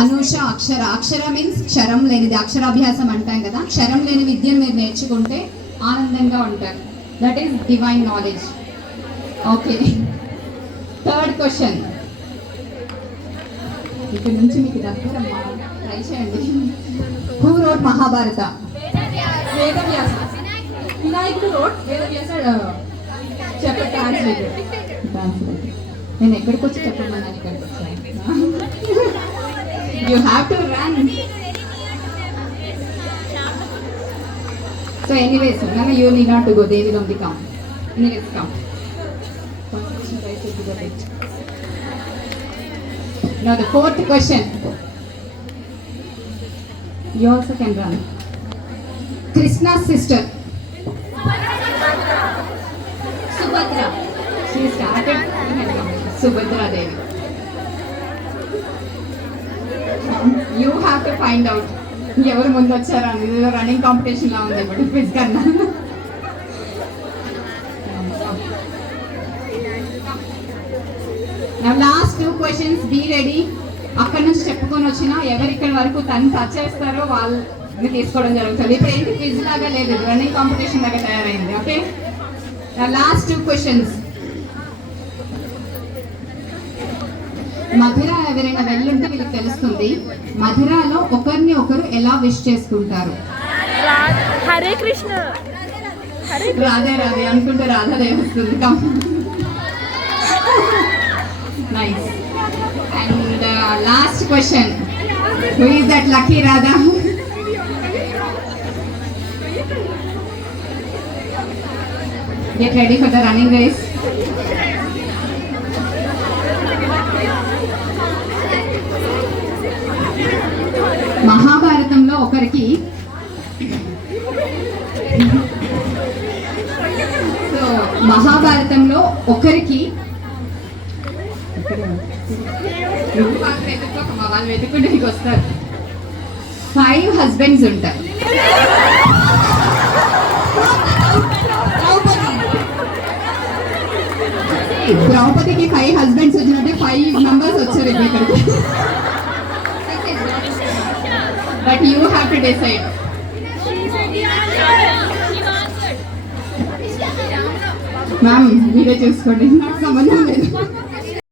అనూష అక్షర. అక్షర మీన్స్ క్షరం లేనిది, అక్షరాభ్యాసం అంటాం కదా. క్షరం లేని విద్యను మీరు నేర్చుకుంటే ఆనందంగా ఉంటారు. That is divine knowledge. Okay, third question. ఇక్కడ నుంచి మీకు దగ్గర ట్రై చేయండి. Who wrote Mahabharata? వేదవ్యాస. వినాయకుడు రోట్, వేదవ్యాస ట్రాన్స్లేటెడ్. నేను ఎక్కడికి వచ్చి చెప్పమన్నాను, ఇక్కడికి వచ్చాను. You have to run. So anyways, నన్ను you need not to go, they will only come. Anyways come. Now the fourth question. You also can run. Krishna's sister. Subhadra. She started. Subhadra Devi. You have to find out. ఎవరు ముందు వచ్చారా అని. ఇది running competition లా ఉంది ఇప్పుడు క్విజ్ కన్నా. Now last two questions, be ready. అక్కడ నుంచి చెప్పుకొని వచ్చిన ఎవరు ఇక్కడ వరకు తను టచ్ చేస్తారో వాళ్ళని తీసుకోవడం జరుగుతుంది. ఇప్పుడు ఏంటి క్విజ్ లాగా లేదు, రన్నింగ్ కాంపిటీషన్ లాగా తయారైంది. Okay, last two questions. Mathura ఎవరైనా వెళ్ళుంటే వీళ్ళకి తెలుస్తుంది. మధురలో ఒకరిని ఒకరు ఎలా విష్ చేసుకుంటారు? హరే కృష్ణ. రాధే రాధే అనుకుంటే రాధాదే వస్తుంది. Nice. And last question. Who is that lucky Radha? Get ready for the running race. మహాభారతంలో ఒకరికి వాళ్ళు వెతుక్కుంటే నీకు వస్తారు. 5 husbands ఉంటారు. ద్రౌపదికి 5 husbands వచ్చినట్టే 5 members వచ్చారు ఇక్కడికి. But you have to decide. Ma'am మీరే చూసుకోండి, నాకు సంబంధం లేదు.